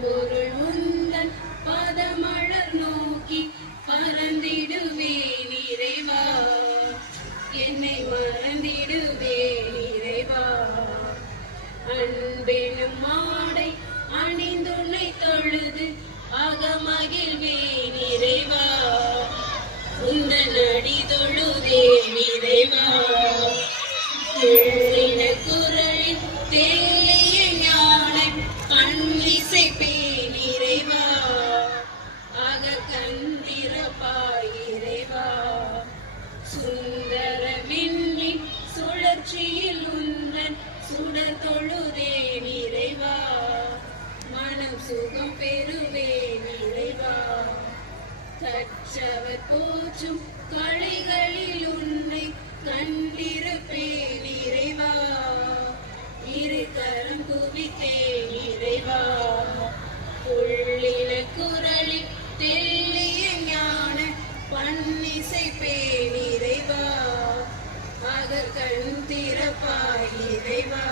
பரம்பொருள் உந்தன் பதமலர் நோக்கி பறந்திடுவேன் இறைவா, என்னை மறந்திடுவேன் இறைவா. அன்பெனும் மாடை அணிந்துன்னை தொழுது அகமகிழ்வேன் இறைவா, உந்தன் அடி தொழுதேன் இறைவா. குரலின் தெல்லிய ஞான பண்ணிசைப்பேன் இறைவா, அக கந்திரப்பாய் இறைவா. சுந்தர விண்ணின் சுழற்சியில் உந்தன் சுடர் தொழுதேன் இறைவா, மனம் சுகம் பெறுவேன் இறைவா. கற்றவர் போற்றும் கலைகளில் உன்னை கண்டிருப்பேன் இறைவா, இரு கரம் குவித்தேன் இறைவா. புள்ளின குரலில் தெல்லிய ஞான பண்ணிசைப்பேன் இறைவா, அக கண் திறப்பாய் இறைவா.